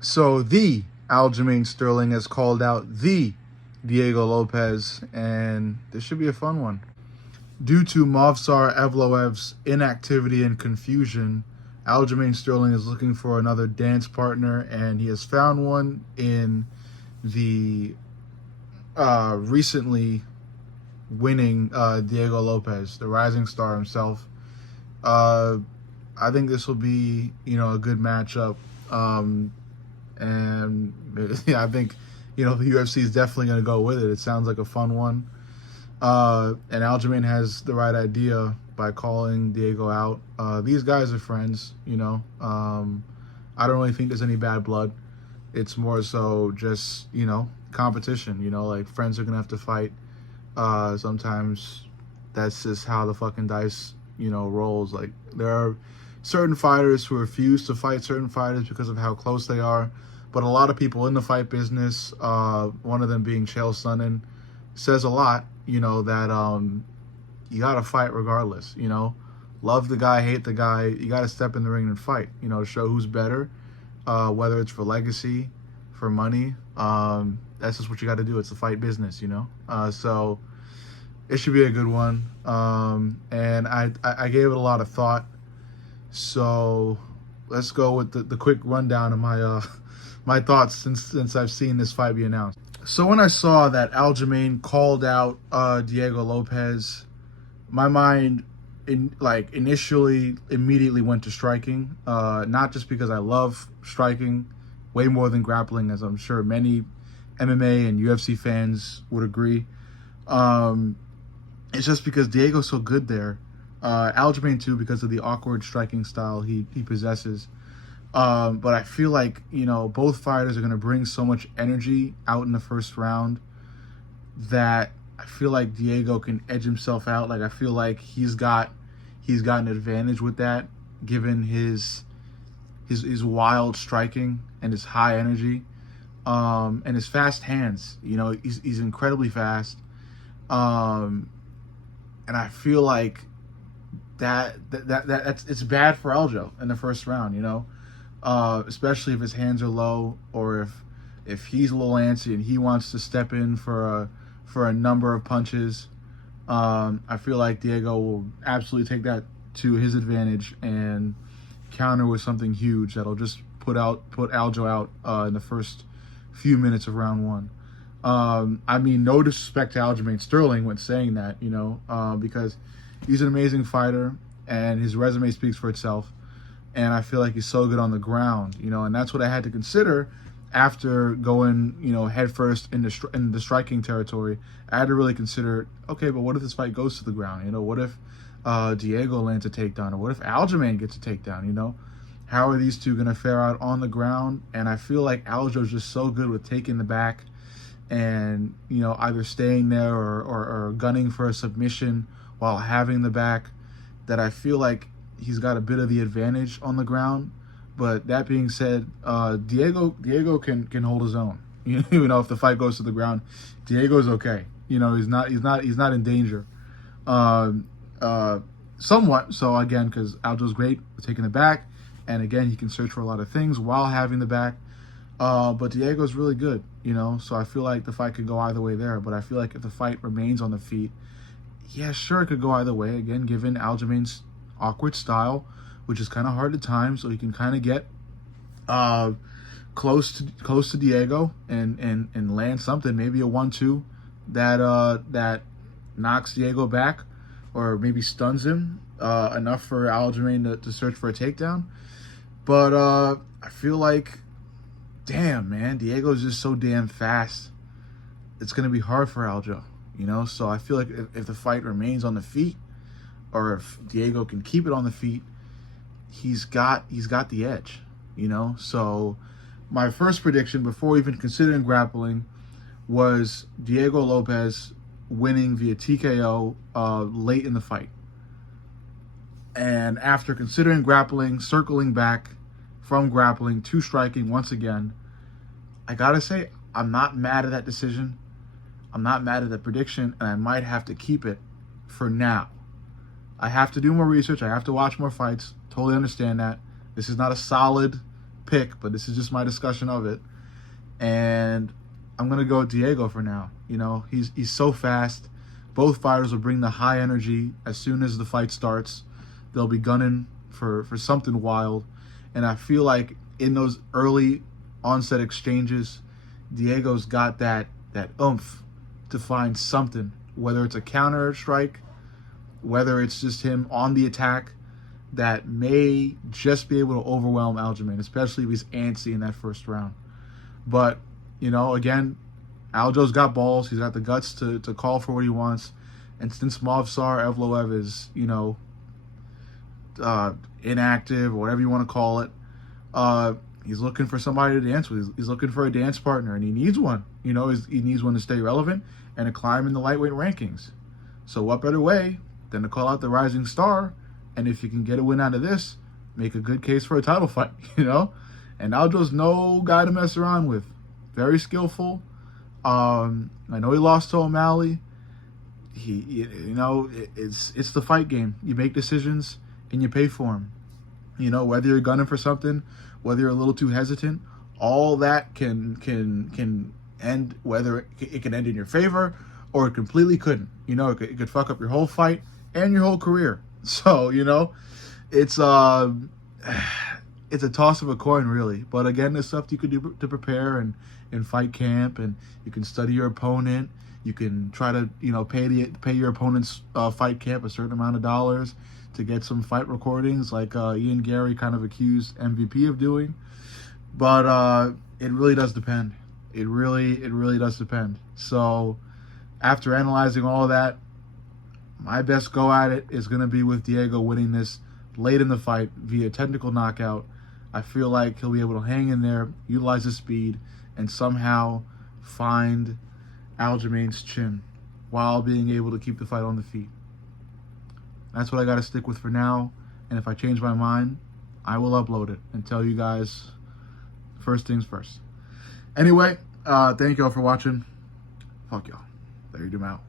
So the Aljamain Sterling has called out the Diego Lopes, and this should be a fun one. Due to Movsar Evloev's inactivity and confusion, Aljamain Sterling is looking for another dance partner, and he has found one in the recently winning Diego Lopes, the rising star himself. Uh, I think this will be, a good matchup. And yeah, I think, the UFC is definitely going to go with it. It sounds like a fun one. And Aljamain has the right idea by calling Diego out. These guys are friends, I don't really think there's any bad blood. It's more so just, competition, like friends are going to have to fight. Sometimes that's just how the fucking dice, rolls. Like there are certain fighters who refuse to fight certain fighters because of how close they are. But a lot of people in the fight business, one of them being Chael Sonnen, says a lot, that you got to fight regardless, Love the guy, hate the guy. You got to step in the ring and fight, show who's better, whether it's for legacy, for money. That's just what you got to do. It's the fight business, So it should be a good one. And I gave it a lot of thought. So let's go with the quick rundown of my my thoughts since I've seen this fight be announced. So when I saw that Aljamain called out Diego Lopes, my mind initially immediately went to striking. Not just because I love striking way more than grappling, as I'm sure many MMA and UFC fans would agree. It's just because Diego's so good there. Aljamain too, because of the awkward striking style he possesses. But I feel like, both fighters are going to bring so much energy out in the first round that I feel like Diego can edge himself out. Like I feel like he's got an advantage with that, given his wild striking and his high energy, and his fast hands. He's incredibly fast. And I feel like that's it's bad for Aljo in the first round, especially if his hands are low, or if he's a little antsy and he wants to step in for a number of punches. I feel like Diego will absolutely take that to his advantage and counter with something huge that'll just put Aljo out in the first few minutes of round one. I mean, no disrespect to Aljamain Sterling when saying that, because he's an amazing fighter and his resume speaks for itself. And I feel like he's so good on the ground, and that's what I had to consider after going, headfirst in the striking territory. I had to really consider, okay, but what if this fight goes to the ground? What if Diego lands a takedown, or what if Aljamain gets a takedown? How are these two going to fare out on the ground? And I feel like Aljo's just so good with taking the back and, either staying there or gunning for a submission while having the back, that I feel like he's got a bit of the advantage on the ground. But that being said, Diego can hold his own. If the fight goes to the ground, Diego's okay. He's not in danger. Somewhat so, again, because Aljo's great with taking the back, and again he can search for a lot of things while having the back. But Diego's really good. So I feel like the fight could go either way there. But I feel like if the fight remains on the feet, yeah, sure, it could go either way. Again, given Aljamain's awkward style, which is kind of hard at times, so he can kind of get close to Diego and land something, maybe a 1-2 that knocks Diego back, or maybe stuns him enough for Aljamain to search for a takedown. But I feel like, damn, man, Diego's just so damn fast. It's going to be hard for Aljo, So I feel like if the fight remains on the feet, or if Diego can keep it on the feet, he's got the edge, So my first prediction, before even considering grappling, was Diego Lopes winning via TKO late in the fight. And after considering grappling, circling back from grappling to striking once again, I gotta say, I'm not mad at that decision. I'm not mad at the prediction, and I might have to keep it for now. I have to do more research. I have to watch more fights. Totally understand that. This is not a solid pick, but this is just my discussion of it. And I'm going to go with Diego for now. You know, he's so fast. Both fighters will bring the high energy as soon as the fight starts. They'll be gunning for something wild. And I feel like in those early onset exchanges, Diego's got that oomph to find something, whether it's a counter strike, whether it's just him on the attack, that may just be able to overwhelm Aljamain, especially if he's antsy in that first round. But, you know, again, Aljo's got balls. He's got the guts to call for what he wants. And since Movsar Evloev is, you know, inactive, or whatever you want to call it, he's looking for somebody to dance with. He's looking for a dance partner, and he needs one. You know, he needs one to stay relevant and to climb in the lightweight rankings. So what better way than to call out the rising star, and if you can get a win out of this, make a good case for a title fight, you know? And Aljo's no guy to mess around with. Very skillful. I know he lost to O'Malley. It's the fight game. You make decisions and you pay for them. You know, whether you're gunning for something, whether you're a little too hesitant, all that can end, whether it can end in your favor or it completely couldn't. You know, it could fuck up your whole fight and your whole career. So, you know, it's a toss of a coin, really. But again, there's stuff you could do to prepare and in fight camp, and you can study your opponent. You can try to, you know, pay your opponent's fight camp a certain amount of dollars to get some fight recordings, like Ian Gary kind of accused MVP of doing. But it really does depend. It really does depend. So after analyzing all of that, my best go at it is going to be with Diego winning this late in the fight via technical knockout. I feel like he'll be able to hang in there, utilize his speed, and somehow find Aljamain's chin while being able to keep the fight on the feet. That's what I got to stick with for now. And if I change my mind, I will upload it and tell you guys first things first. Anyway, thank you all for watching. Fuck y'all. There you do, out.